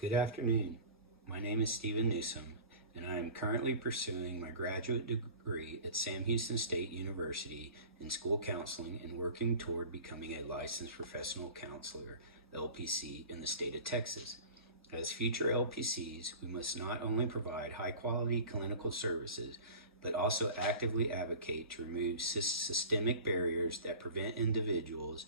Good afternoon. My name is Stephen Newsom, and I am currently pursuing my graduate degree at Sam Houston State University in school counseling and working toward becoming a licensed professional counselor, LPC, in the state of Texas. As future LPCs, we must not only provide high-quality clinical services, but also actively advocate to remove systemic barriers that prevent individuals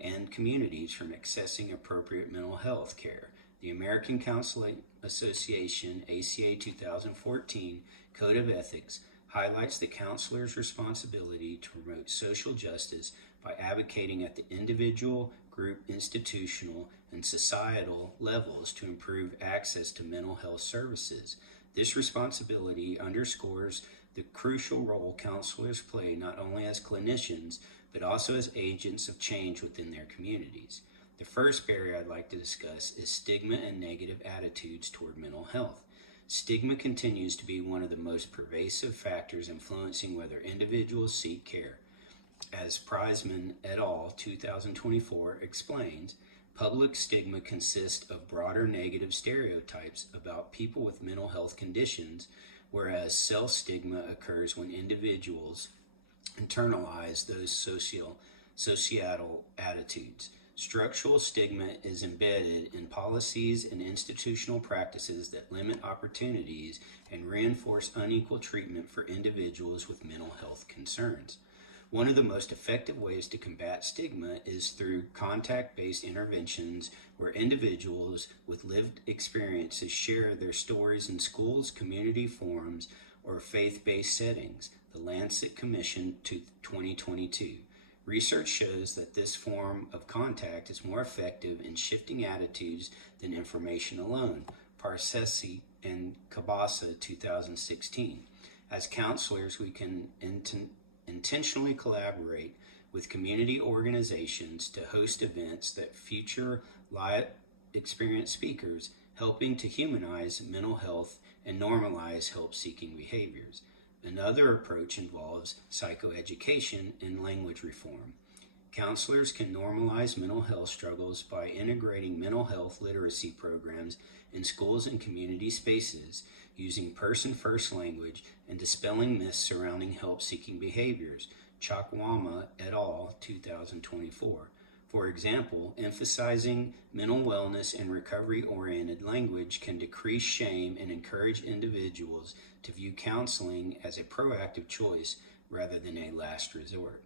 and communities from accessing appropriate mental health care. The American Counseling Association ACA 2014 Code of Ethics highlights the counselor's responsibility to promote social justice by advocating at the individual, group, institutional, and societal levels to improve access to mental health services. This responsibility underscores the crucial role counselors play not only as clinicians, but also as agents of change within their communities. The first barrier I'd like to discuss is stigma and negative attitudes toward mental health. Stigma continues to be one of the most pervasive factors influencing whether individuals seek care. As Prizeman et al. 2024 explains, public stigma consists of broader negative stereotypes about people with mental health conditions, whereas self-stigma occurs when individuals internalize those societal attitudes. Structural stigma is embedded in policies and institutional practices that limit opportunities and reinforce unequal treatment for individuals with mental health concerns. One of the most effective ways to combat stigma is through contact-based interventions where individuals with lived experiences share their stories in schools, community forums, or faith-based settings, the Lancet Commission 2022. Research shows that this form of contact is more effective in shifting attitudes than information alone, Parsesi and Kabasa 2016. As counselors, we can intentionally collaborate with community organizations to host events that feature live experience speakers, helping to humanize mental health and normalize help-seeking behaviors. Another approach involves psychoeducation and language reform. Counselors can normalize mental health struggles by integrating mental health literacy programs in schools and community spaces, using person-first language and dispelling myths surrounding help-seeking behaviors, Chakwama et al. 2024. For example, emphasizing mental wellness and recovery-oriented language can decrease shame and encourage individuals to view counseling as a proactive choice rather than a last resort.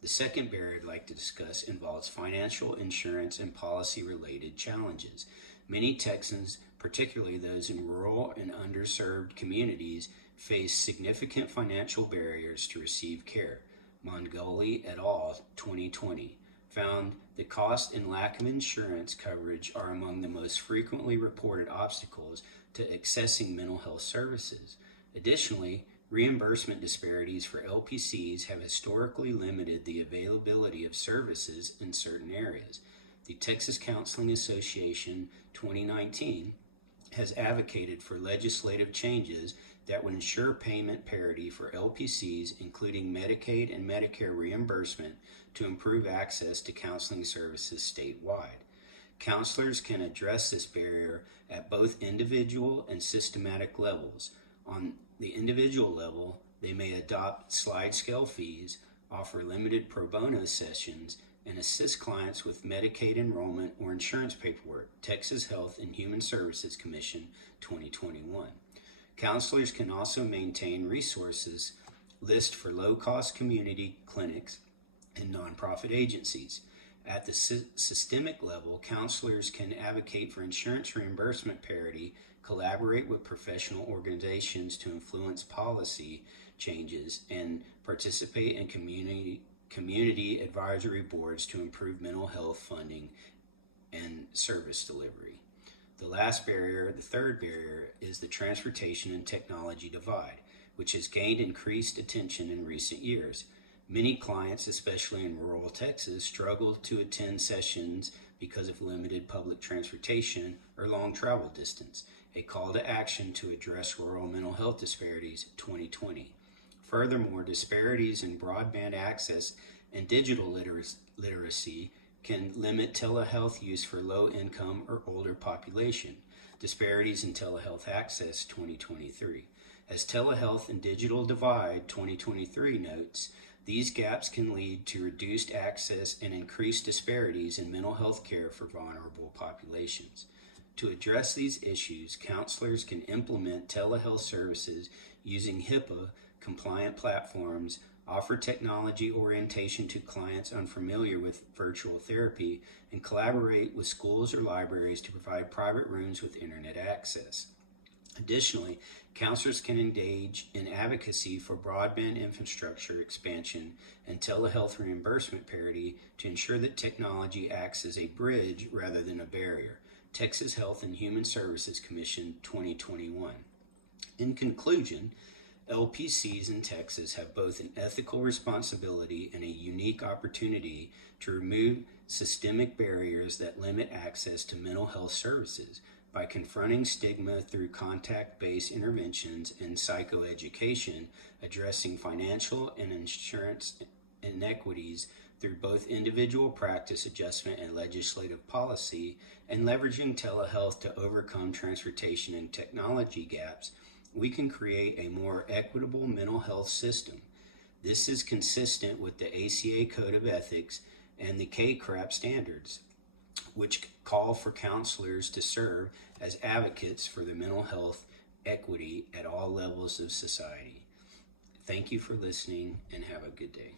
The second barrier I'd like to discuss involves financial, insurance, and policy-related challenges. Many Texans, particularly those in rural and underserved communities, face significant financial barriers to receive care. Mongoli et al. 2020 found the cost and lack of insurance coverage are among the most frequently reported obstacles to accessing mental health services. Additionally, reimbursement disparities for LPCs have historically limited the availability of services in certain areas. The Texas Counseling Association 2019 has advocated for legislative changes that would ensure payment parity for LPCs, including Medicaid and Medicare reimbursement, to improve access to counseling services statewide. Counselors can address this barrier at both individual and systematic levels. On the individual level, they may adopt slide scale fees, offer limited pro bono sessions, and assist clients with Medicaid enrollment or insurance paperwork, Texas Health and Human Services Commission 2021. Counselors can also maintain resources list for low-cost community clinics and nonprofit agencies. At the systemic level, counselors can advocate for insurance reimbursement parity, collaborate with professional organizations to influence policy changes, and participate in community advisory boards to improve mental health funding and service delivery. The last barrier, the third barrier, is the transportation and technology divide, which has gained increased attention in recent years. Many clients, especially in rural Texas, struggle to attend sessions because of limited public transportation or long travel distance. A call to action to address rural mental health disparities 2020. Furthermore, disparities in broadband access and digital literacy can limit telehealth use for low-income or older population. Disparities in Telehealth Access 2023. As Telehealth and Digital Divide 2023 notes, these gaps can lead to reduced access and increased disparities in mental health care for vulnerable populations. To address these issues, counselors can implement telehealth services using HIPAA compliant platforms, offer technology orientation to clients unfamiliar with virtual therapy, and collaborate with schools or libraries to provide private rooms with internet access. Additionally, counselors can engage in advocacy for broadband infrastructure expansion and telehealth reimbursement parity to ensure that technology acts as a bridge rather than a barrier. Texas Health and Human Services Commission 2021. In conclusion, LPCs in Texas have both an ethical responsibility and a unique opportunity to remove systemic barriers that limit access to mental health services by confronting stigma through contact-based interventions and psychoeducation, addressing financial and insurance inequities through both individual practice adjustment and legislative policy, and leveraging telehealth to overcome transportation and technology gaps. We can create a more equitable mental health system. This is consistent with the ACA Code of Ethics and the CACRAP standards, which call for counselors to serve as advocates for the mental health equity at all levels of society. Thank you for listening and have a good day.